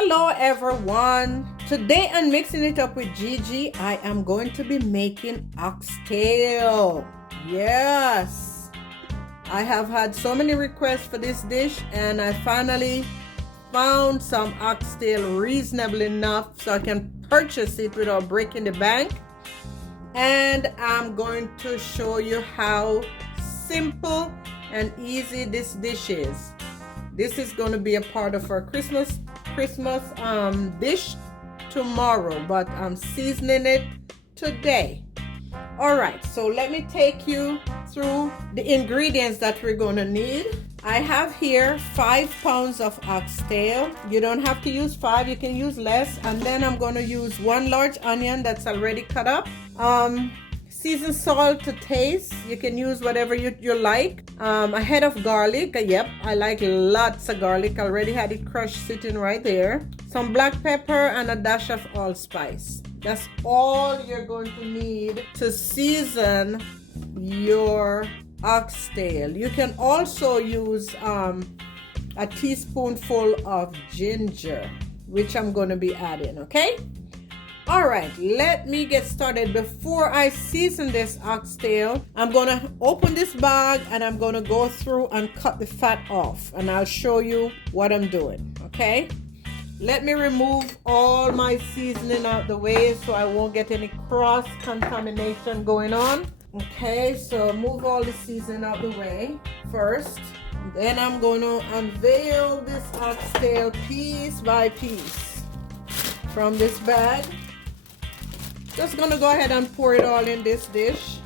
Hello everyone. Today I'm mixing it up with Gigi. I am going to be making oxtail. Yes. I have had so many requests for this dish and I finally found some oxtail reasonable enough so I can purchase it without breaking the bank. And I'm going to show you how simple and easy this dish is. This is going to be a part of our Christmas dish tomorrow, but I'm seasoning it today. All right, so let me take you through the ingredients that we're going to need. I have here 5 pounds of oxtail. You don't have to use 5, you can use less. And then I'm going to use 1 large onion that's already cut up. Seasoned salt to taste. You can use whatever you like. A head of garlic. Yep, I like lots of garlic. I already had it crushed sitting right there. Some black pepper and a dash of allspice. That's all you're going to need to season your oxtail. You can also use a teaspoonful of ginger, which I'm going to be adding, okay? All right, let me get started. Before I season this oxtail, I'm gonna open this bag and I'm gonna go through and cut the fat off, and I'll show you what I'm doing, okay? Let me remove all my seasoning out the way so I won't get any cross-contamination going on. Okay, so move all the seasoning out the way first. Then I'm gonna unveil this oxtail piece by piece from this bag. Just gonna go ahead and pour it all in this dish,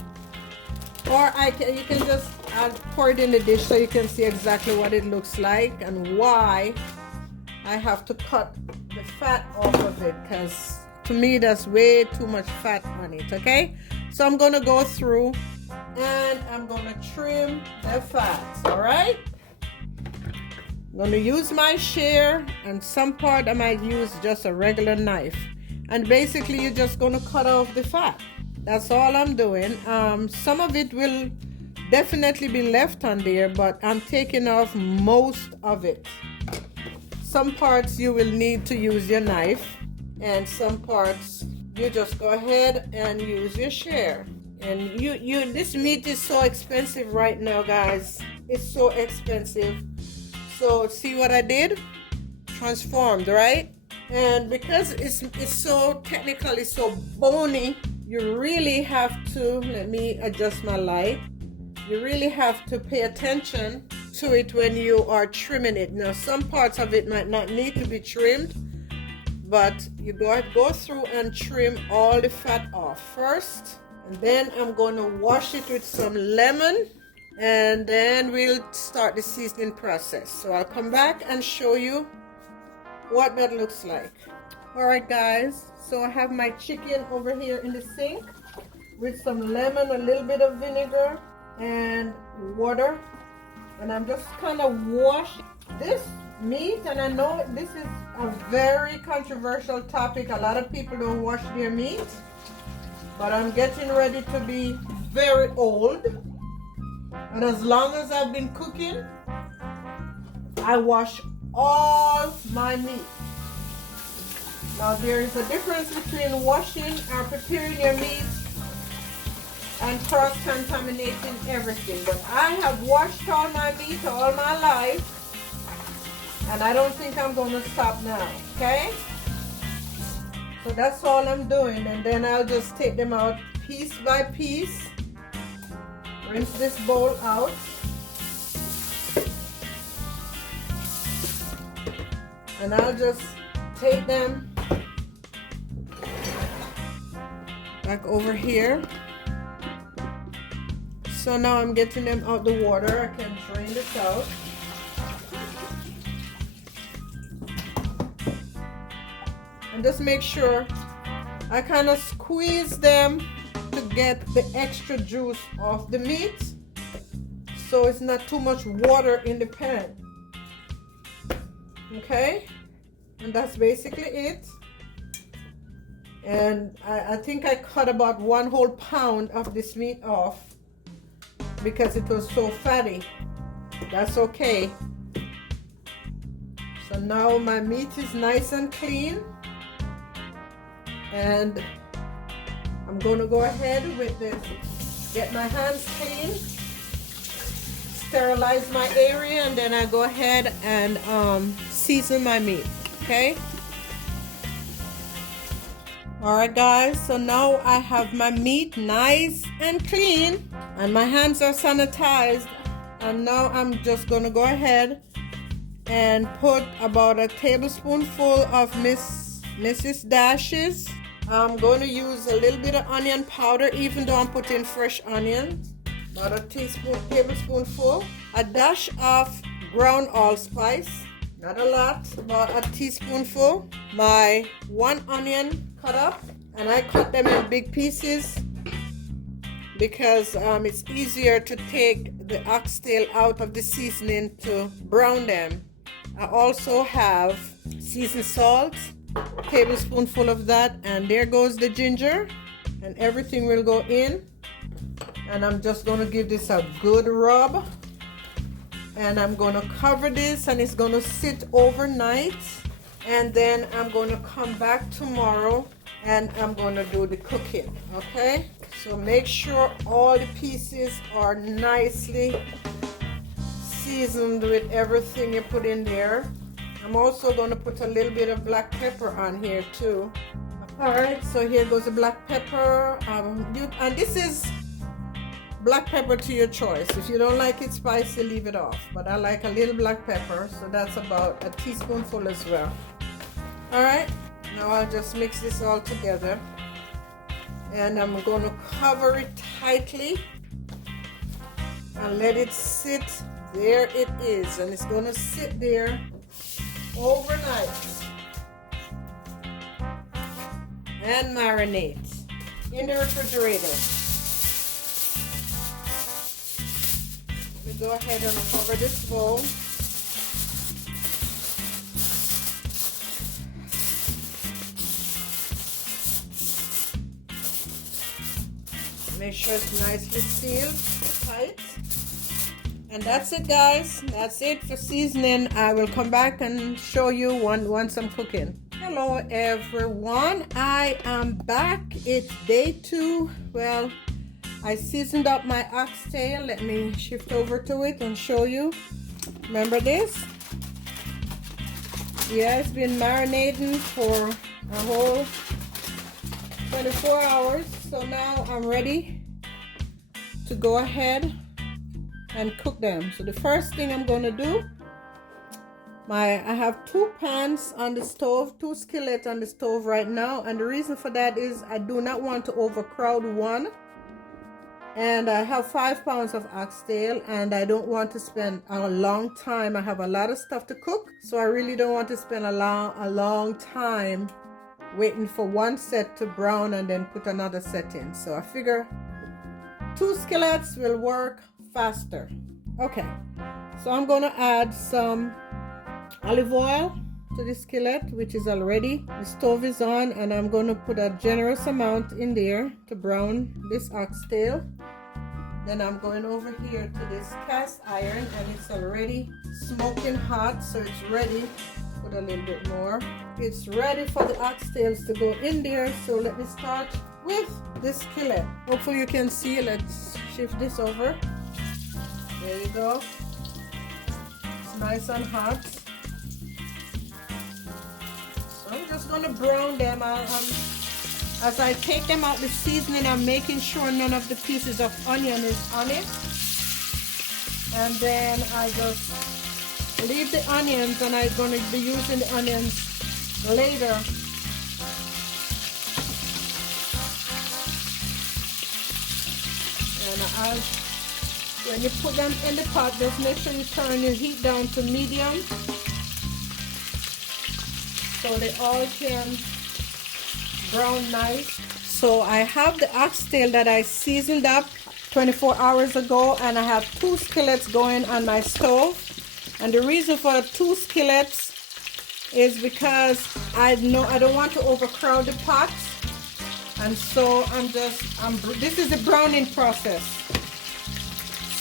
or you can just pour it in the dish so you can see exactly what it looks like and why I have to cut the fat off of it, because to me that's way too much fat on it. Okay, so I'm gonna go through and I'm gonna trim the fat. All right, I'm gonna use my shear, and some part I might use just a regular knife. And basically you're just going to cut off the fat. That's all I'm doing. Some of it will definitely be left on there, but I'm taking off most of it. Some parts you will need to use your knife, and some parts you just go ahead and use your shear. And this meat is so expensive right now, guys. It's so expensive. So see what I did? Transformed, right? And because it's so technically so bony, you really have to, let me adjust my light. You really have to pay attention to it when you are trimming it. Now, some parts of it might not need to be trimmed, but you go through and trim all the fat off first. And then I'm going to wash it with some lemon, and then we'll start the seasoning process. So I'll come back and show you what that looks like. All right, guys, so I have my chicken over here in the sink with some lemon, a little bit of vinegar and water, and I'm just kind of washing this meat. And I know this is a very controversial topic. A lot of people don't wash their meat, but I'm getting ready to be very old, and as long as I've been cooking, I wash all my meat. Now there is a difference between washing or preparing your meat and cross-contaminating everything. But I have washed all my meat all my life, and I don't think I'm going to stop now, okay? So that's all I'm doing, and then I'll just take them out piece by piece. Rinse this bowl out. And I'll just take them back over here. So now I'm getting them out the water. I can drain this out. And just make sure I kind of squeeze them to get the extra juice off the meat, so it's not too much water in the pan. Okay, and that's basically it. And I think I cut about 1 whole pound of this meat off because it was so fatty. That's okay. So now my meat is nice and clean, and I'm gonna go ahead with this, get my hands clean, sterilize my area, and then I go ahead and season my meat. Okay. Alright guys, so now I have my meat nice and clean and my hands are sanitized, and now I'm just gonna go ahead and put about a tablespoonful of Mrs. Dash's. I'm going to use a little bit of onion powder, even though I'm putting fresh onions, about a tablespoonful, a dash of ground allspice, not a lot, about a teaspoonful, my 1 onion cut up, and I cut them in big pieces because it's easier to take the oxtail out of the seasoning to brown them. I also have seasoned salt, a tablespoonful of that, and there goes the ginger, and everything will go in, and I'm just going to give this a good rub, and I'm going to cover this, and it's going to sit overnight, and then I'm going to come back tomorrow and I'm going to do the cooking. Okay, so make sure all the pieces are nicely seasoned with everything you put in there. I'm also going to put a little bit of black pepper on here too. Alright, so here goes the black pepper, and this is black pepper to your choice. If you don't like it spicy, leave it off, but I like a little black pepper, so that's about a teaspoonful as well. Alright, now I'll just mix this all together, and I'm going to cover it tightly and let it sit. There it is, and it's going to sit there overnight and marinate in the refrigerator. We go ahead and cover this bowl. Make sure it's nicely sealed tight. And that's it, guys. That's it for seasoning. I will come back and show you once I'm cooking. Hello everyone, I am back. It's day 2. Well, I seasoned up my oxtail. Let me shift over to it and show you. Remember this? Yeah, it's been marinating for a whole 24 hours. So now I'm ready to go ahead and cook them. So the first thing I'm going to do, I have 2 pans on the stove, 2 skillets on the stove right now, and the reason for that is I do not want to overcrowd one, and I have 5 pounds of oxtail, and I don't want to spend a long time. I have a lot of stuff to cook, so I really don't want to spend a long time waiting for one set to brown and then put another set in. So I figure 2 skillets will work faster. Okay, so I'm going to add some olive oil to the skillet, which is already, the stove is on, and I'm going to put a generous amount in there to brown this oxtail. Then I'm going over here to this cast iron, and it's already smoking hot, so it's ready. Put a little bit more. It's ready for the oxtails to go in there. So let me start with this skillet. Hopefully you can see. Let's shift this over. There you go. It's nice and hot. So I'm just going to brown them. As I take them out the seasoning, I'm making sure none of the pieces of onion is on it. And then I just leave the onions, and I'm going to be using the onions later. And when you put them in the pot, just make sure you turn your heat down to medium so they all can brown nice. So I have the oxtail that I seasoned up 24 hours ago, and I have 2 skillets going on my stove. And the reason for 2 skillets is because I don't want to overcrowd the pot, and so this is the browning process.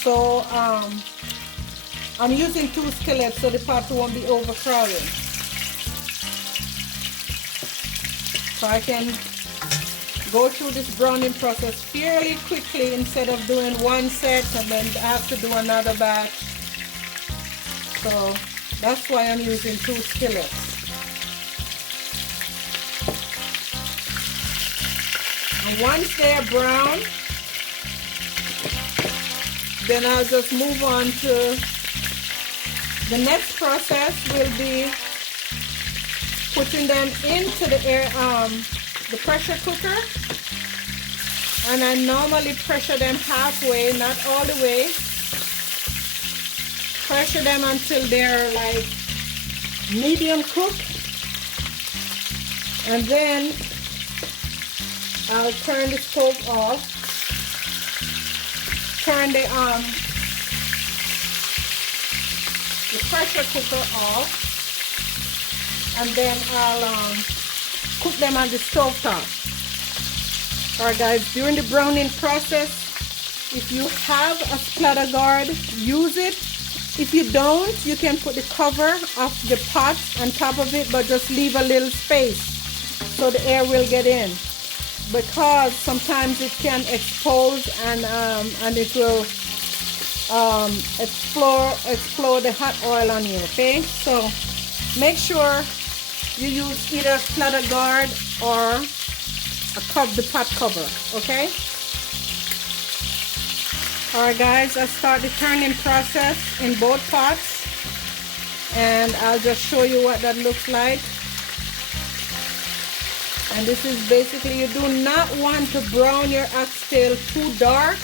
So I'm using 2 skillets so the pot won't be overcrowded. So I can go through this browning process fairly quickly instead of doing one set and then I have to do another batch. So that's why I'm using 2 skillets. And once they're brown, then I'll just move on to the next process. Will be putting them into the pressure cooker, and I normally pressure them halfway, not all the way. Pressure them until they're like medium cooked, and then I'll turn the stove off, turn the pressure cooker off, and then I'll cook them on the stove top. Alright guys, during the browning process, if you have a splatter guard, use it. If you don't, you can put the cover of the pot on top of it, but just leave a little space so the air will get in, because sometimes it can expose and it will explode the hot oil on you. Okay, so make sure you use either splatter guard or the pot cover. Okay. Alright guys, I start the turning process in both pots, and I'll just show you what that looks like. And this is basically, you do not want to brown your oxtail too dark,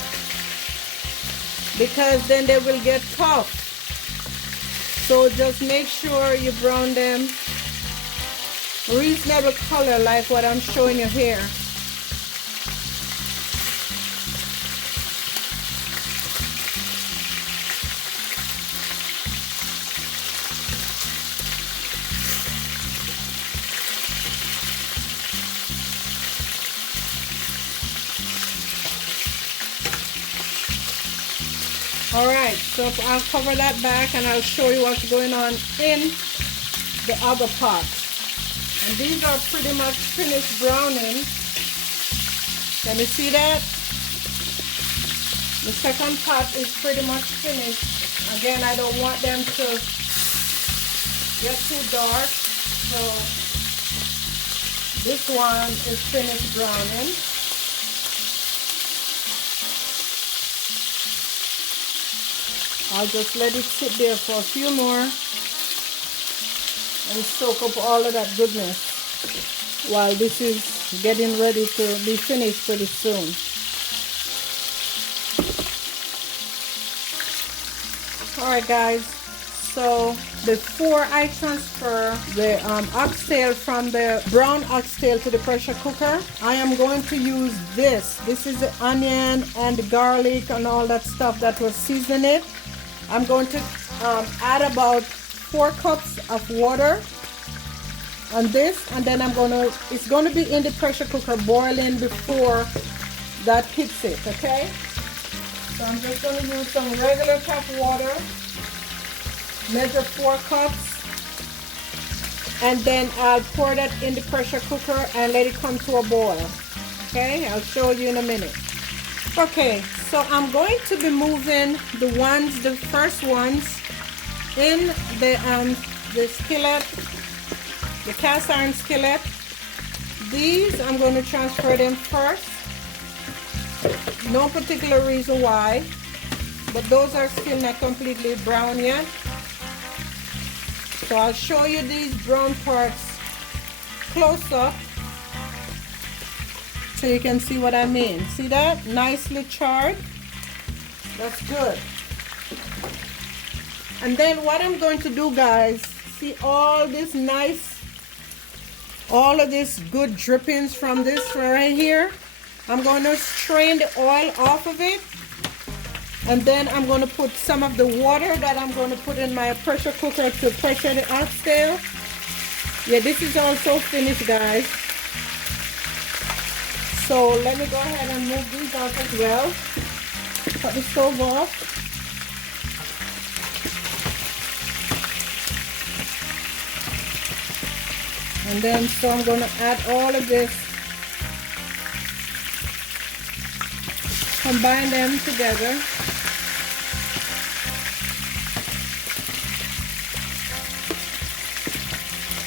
because then they will get tough. So just make sure you brown them reasonable color like what I'm showing you here. Alright, so I'll cover that back and I'll show you what's going on in the other pot. And these are pretty much finished browning. Can you see that? The second pot is pretty much finished. Again, I don't want them to get too dark. So this one is finished browning. I'll just let it sit there for a few more and soak up all of that goodness while this is getting ready to be finished pretty soon. Alright guys, so before I transfer the oxtail from the brown oxtail to the pressure cooker, I am going to use this. This is the onion and the garlic and all that stuff that was seasoning it. I'm going to add about 4 cups of water on this, and then it's going to be in the pressure cooker boiling before that hits it, okay? So I'm just going to use some regular tap water, measure 4 cups, and then I'll pour that in the pressure cooker and let it come to a boil. Okay, I'll show you in a minute. Okay, so I'm going to be moving the first ones in the skillet, the cast iron skillet. These I'm going to transfer them first. No particular reason why, but those are still not completely brown yet. So I'll show you these brown parts close up so you can see what I mean. See that? Nicely charred. That's good. And then what I'm going to do, guys, see all of this good drippings from this right here. I'm going to strain the oil off of it, and then I'm going to put some of the water that I'm going to put in my pressure cooker to pressure the oxtail. Yeah, this is also finished, guys. So let me go ahead and move these out as well. Cut the stove off. And then so I'm going to add all of this, combine them together.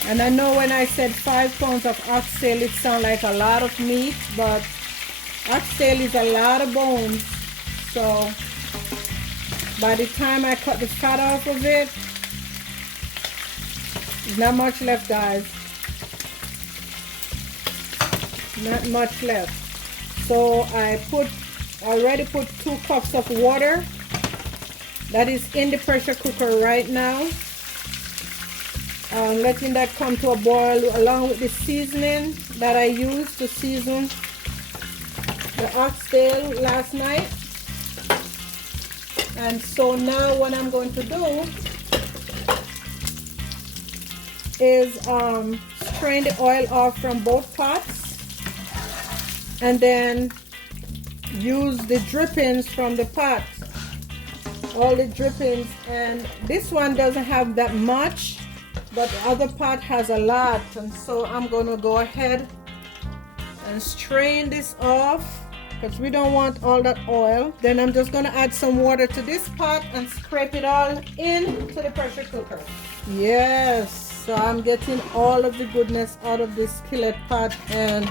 And I know when I said 5 pounds of oxtail, it sounds like a lot of meat, but oxtail is a lot of bones. So by the time I cut the fat off of it, there's not much left, guys. Not much left. So I already put 2 cups of water that is in the pressure cooker right now. Letting that come to a boil along with the seasoning that I used to season the oxtail last night. And so now what I'm going to do is strain the oil off from both pots and then use the drippings from the pot, all the drippings. And this one doesn't have that much, but the other pot has a lot, and so I'm gonna go ahead and strain this off because we don't want all that oil. Then I'm just gonna add some water to this pot and scrape it all into the pressure cooker. Yes, so I'm getting all of the goodness out of this skillet pot, and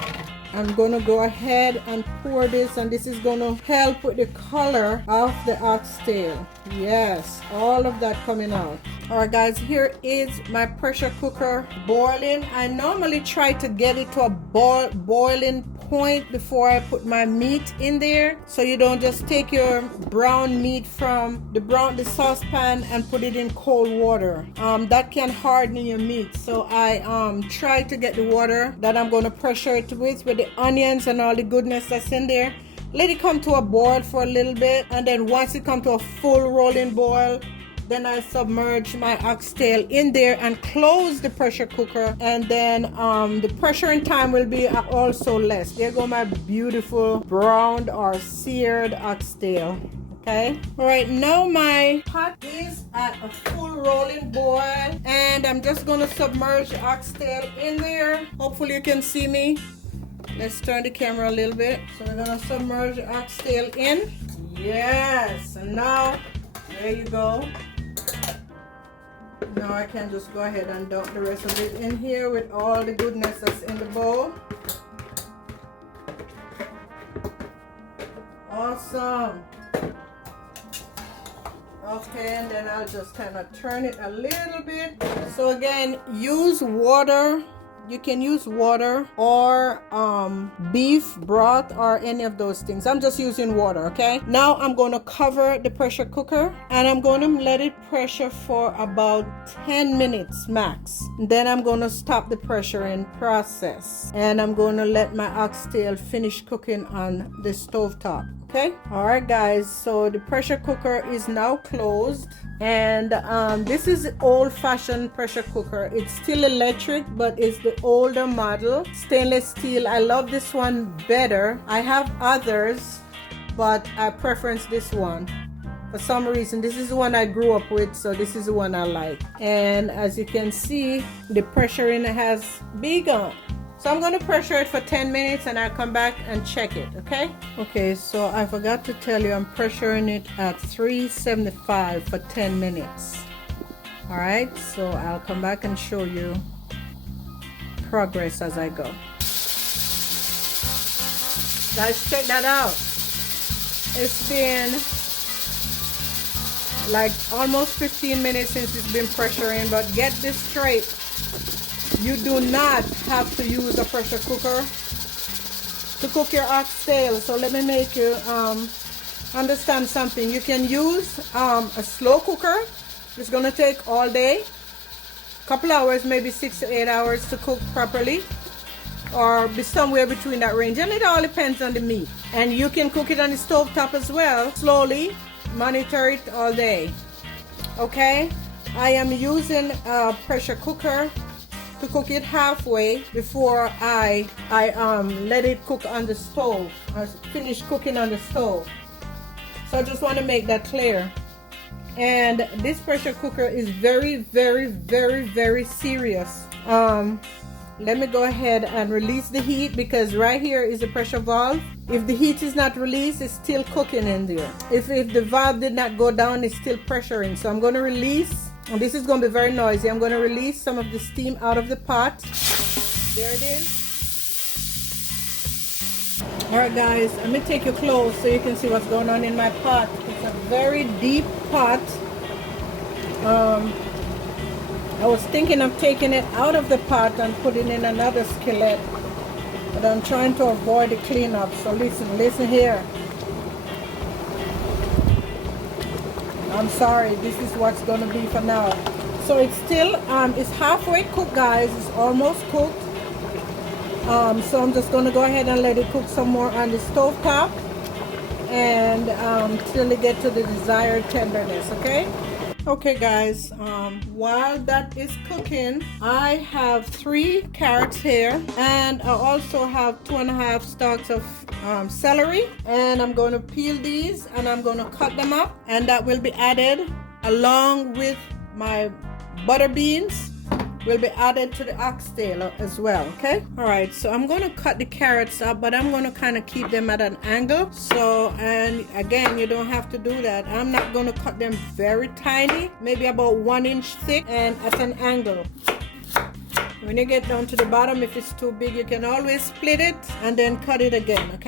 I'm gonna go ahead and pour this, and this is gonna help with the color of the oxtail. Yes, all of that coming out. All right, guys, here is my pressure cooker boiling. I normally try to get it to a boiling point before I put my meat in there, so you don't just take your brown meat from the saucepan and put it in cold water. That can harden your meat. So I try to get the water that I'm going to pressure it with the onions and all the goodness that's in there. Let it come to a boil for a little bit, and then once it comes to a full rolling boil, then I submerge my oxtail in there and close the pressure cooker, and then the pressuring time will be also less. There go my beautiful browned or seared oxtail. Okay, all right, now my pot is at a full rolling boil, and I'm just gonna submerge the oxtail in there. Hopefully you can see me. Let's turn the camera a little bit. So we're gonna submerge the oxtail in. Yes, and now there you go. Now I can just go ahead and dump the rest of it in here with all the goodness that's in the bowl. Awesome. Okay, and then I'll just kind of turn it a little bit. So again, use water. You can use water or beef broth or any of those things. I'm just using water, okay? Now I'm going to cover the pressure cooker, and I'm going to let it pressure for about 10 minutes max. Then I'm going to stop the pressuring process, and I'm going to let my oxtail finish cooking on the stove top. Okay, all right, guys, so the pressure cooker is now closed, and this is the old-fashioned pressure cooker. It's still electric, but it's the older model, stainless steel. I love this one better. I have others, but I preference this one for some reason. This is the one I grew up with, so this is the one I like. And as you can see, the pressuring has begun. So I'm going to pressure it for 10 minutes and I'll come back and check it, okay? Okay, so I forgot to tell you I'm pressuring it at 375 for 10 minutes. All right, so I'll come back and show you progress as I go. Guys, check that out. It's been like almost 15 minutes since it's been pressuring, but get this straight. You do not have to use a pressure cooker to cook your oxtail. So let me make you understand something. You can use a slow cooker. It's going to take all day, a couple hours, maybe 6 to 8 hours to cook properly, or be somewhere between that range, and it all depends on the meat. And you can cook it on the stove top as well, slowly. Monitor it all day. Okay, I am using a pressure cooker to cook it halfway before I let it cook on the stove, or finish cooking on the stove. So I just want to make that clear. And this pressure cooker is very, very, very, very serious. let me go ahead and release the heat, because right here is the pressure valve. If the heat is not released, it's still cooking in there. If the valve did not go down, it's still pressuring. So I'm going to release, and this is going to be very noisy. I'm going to release some of the steam out of the pot. There it is. Alright guys, let me take you close so you can see what's going on in my pot. It's a very deep pot. I was thinking of taking it out of the pot and putting in another skillet, but I'm trying to avoid the cleanup. So listen here. I'm sorry, this is what's going to be for now. So it's still, it's halfway cooked guys, it's almost cooked. So I'm just going to go ahead and let it cook some more on the stove top, and till it get to the desired tenderness. Okay guys, while that is cooking, I have 3 carrots here, and I also have 2.5 stalks of celery, and I'm going to peel these and I'm going to cut them up, and that will be added along with my butter beans. Will be added to the oxtail as well. All right, so I'm going to cut the carrots up, but I'm going to kind of keep them at an angle. So, and again, you don't have to do that. I'm not going to cut them very tiny, maybe about 1 inch thick and at an angle. When you get down to the bottom, if it's too big, you can always split it and then cut it again.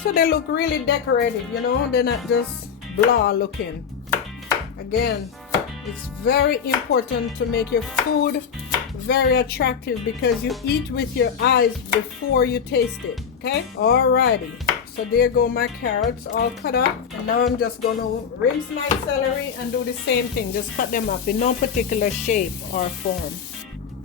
So they look really decorative, you know, they're not just blah looking. Again, it's very important to make your food very attractive, because you eat with your eyes before you taste it. Alrighty, so there go my carrots all cut up, and now I'm just going to rinse my celery and do the same thing. Just cut them up in no particular shape or form.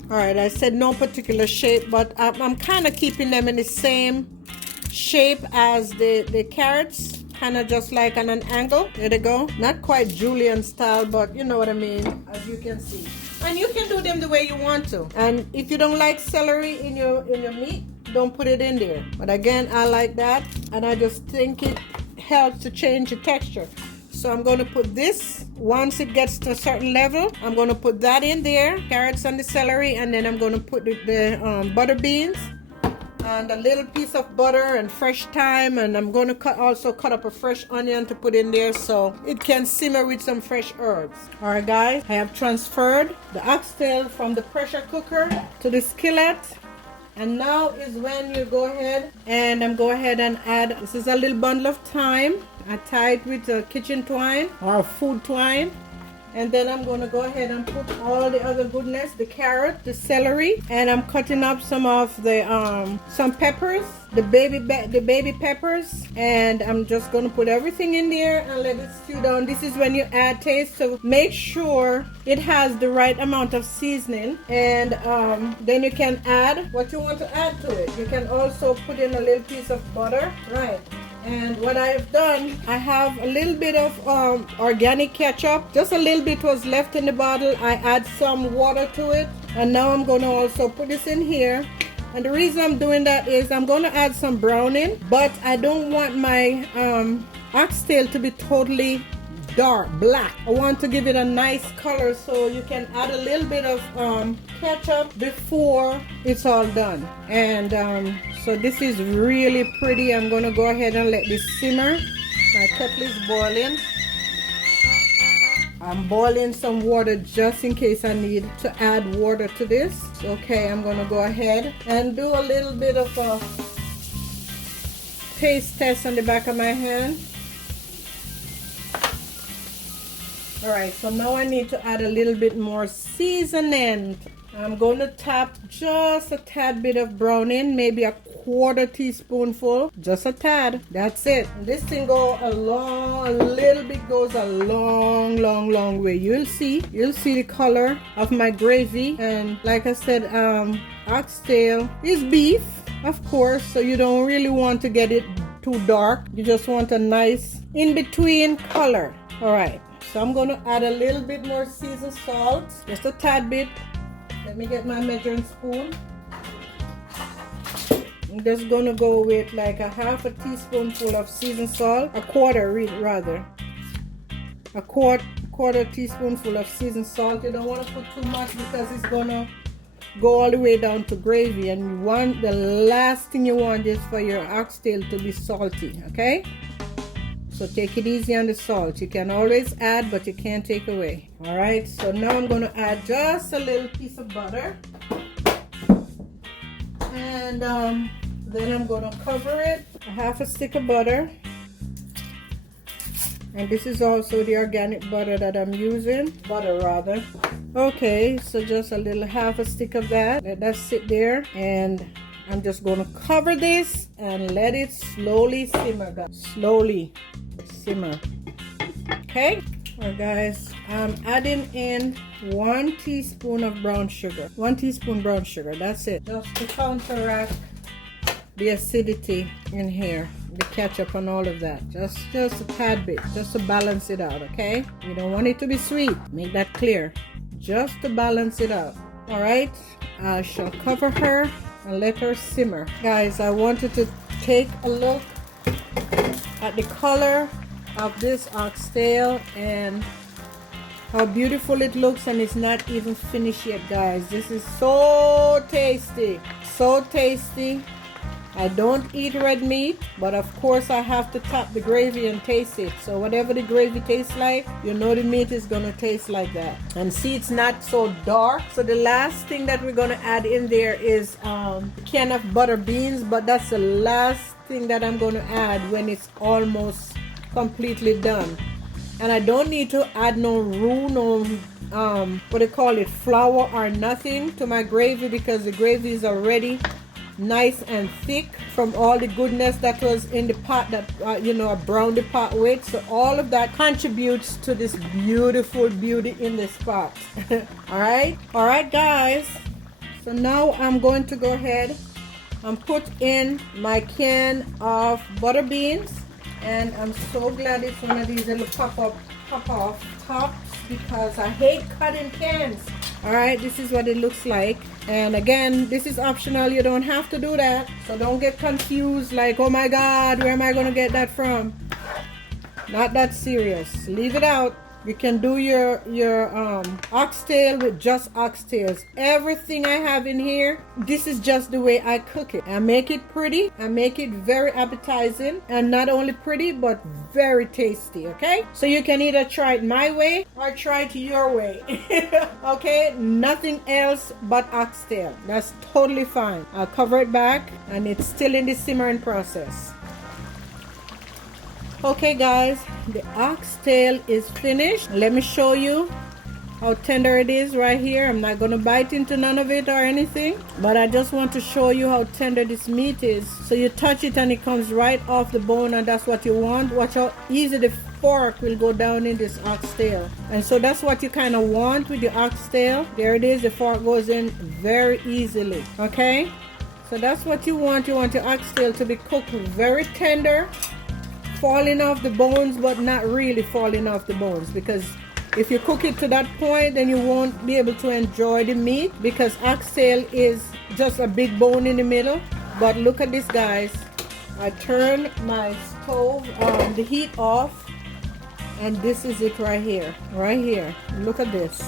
Alright, I said no particular shape, but I'm kind of keeping them in the same shape as the carrots. Kind of just like on an angle. There they go. Not quite julienne style, but you know what I mean, as you can see. And you can do them the way you want to. And if you don't like celery in your meat, don't put it in there. But again, I like that, and I just think it helps to change the texture. So I'm going to put this, once it gets to a certain level, I'm going to put that in there, carrots and the celery, and then I'm going to put the butter beans and a little piece of butter and fresh thyme, and I'm going to also cut up a fresh onion to put in there so it can simmer with some fresh herbs. Alright guys, I have transferred the oxtail from the pressure cooker to the skillet, and now is when you go ahead and add, this is a little bundle of thyme. I tie it with a kitchen twine or food twine. And then I'm going to go ahead and put all the other goodness, the carrot, the celery, and I'm cutting up some of the some peppers, the baby peppers, and I'm just going to put everything in there and let it stew down. This is when you add taste, so make sure it has the right amount of seasoning, and then you can add what you want to add to it. You can also put in a little piece of butter, right? And what I've done, I have a little bit of organic ketchup. Just a little bit was left in the bottle. I add some water to it. And now I'm going to also put this in here. And the reason I'm doing that is I'm going to add some browning. But I don't want my oxtail to be totally dark black. I want to give it a nice color, so you can add a little bit of ketchup before it's all done. And so this is really pretty. I'm going to go ahead and let this simmer. My kettle is boiling. I'm boiling some water just in case I need to add water to this. Okay, I'm going to go ahead and do a little bit of a taste test on the back of my hand. Alright, so now I need to add a little bit more seasoning. I'm going to tap just a tad bit of browning, maybe a 1/4 teaspoonful, just a tad. That's it. And this thing goes a little bit goes a long way. You'll see the color of my gravy. And like I said, oxtail is beef, of course, so you don't really want to get it too dark. You just want a nice in-between color. Alright. So I'm going to add a little bit more seasoned salt, just a tad bit. Let me get my measuring spoon. I'm just going to go with like a 1/2 teaspoonful of seasoned salt, a quarter teaspoonful of seasoned salt. You don't want to put too much because it's going to go all the way down to gravy, and you want, the last thing you want is for your oxtail to be salty, okay? So take it easy on the salt. You can always add, but you can't take away. All right, so now I'm gonna add just a little piece of butter. And then I'm gonna cover it, a half a stick of butter. And this is also the organic butter that I'm using, butter rather. Okay, so just a little half a stick of that. Let that sit there, and I'm just gonna cover this and let it slowly simmer, guys. Slowly simmer. Okay, all right, guys, I'm adding in 1 teaspoon of brown sugar. 1 teaspoon brown sugar, that's it. Just to counteract the acidity in here, the ketchup and all of that. Just a tad bit, just to balance it out, okay? You don't want it to be sweet, make that clear. Just to balance it out. All right, I shall cover her and let her simmer. Guys, I wanted to take a look at the color of this oxtail and how beautiful it looks, and it's not even finished yet, guys. This is so tasty, so tasty. I don't eat red meat, but of course I have to tap the gravy and taste it. So whatever the gravy tastes like, you know the meat is gonna taste like that. And see, it's not so dark. So the last thing that we're gonna add in there is a can of butter beans, but that's the last thing that I'm gonna add when it's almost completely done. And I don't need to add no roux, no what do you call it, flour or nothing to my gravy, because the gravy is already nice and thick from all the goodness that was in the pot that you know, I browned the pot with. So all of that contributes to this beautiful beauty in this pot. all right guys, so now I'm going to go ahead and put in my can of butter beans, and I'm so glad it's one of these little pop off tops, because I hate cutting cans. All right, this is what it looks like. And again, this is optional. You don't have to do that. So don't get confused like, oh my God, where am I going to get that from? Not that serious. Leave it out. You can do your oxtail with just oxtails. Everything I have in here, this is just the way I cook it. I make it pretty. I make it very appetizing, and not only pretty, but very tasty, okay? So you can either try it my way or try it your way. Okay? Nothing else but oxtail. That's totally fine. I'll cover it back, and it's still in the simmering process. Okay guys, the oxtail is finished. Let me show you how tender it is right here. I'm not going to bite into none of it or anything, but I just want to show you how tender this meat is. So you touch it and it comes right off the bone, and that's what you want. Watch how easy the fork will go down in this oxtail. And so that's what you kind of want with the oxtail. There it is, the fork goes in very easily, okay? So that's what you want. You want your oxtail to be cooked very tender, falling off the bones, but not really falling off the bones, because if you cook it to that point, then you won't be able to enjoy the meat, because oxtail is just a big bone in the middle. But look at this, guys. I turn my stove the heat off, and this is it right here. Look at this.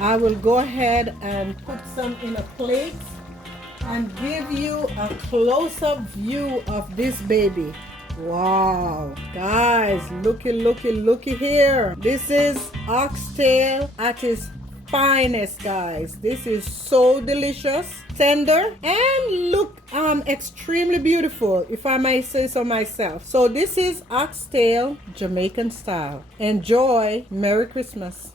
I will go ahead and put some in a plate and give you a close-up view of this baby. Wow, guys, looky here. This is oxtail at its finest, guys. This is so delicious, tender, and look extremely beautiful, if I may say so myself. So this is oxtail Jamaican style. Enjoy. Merry Christmas.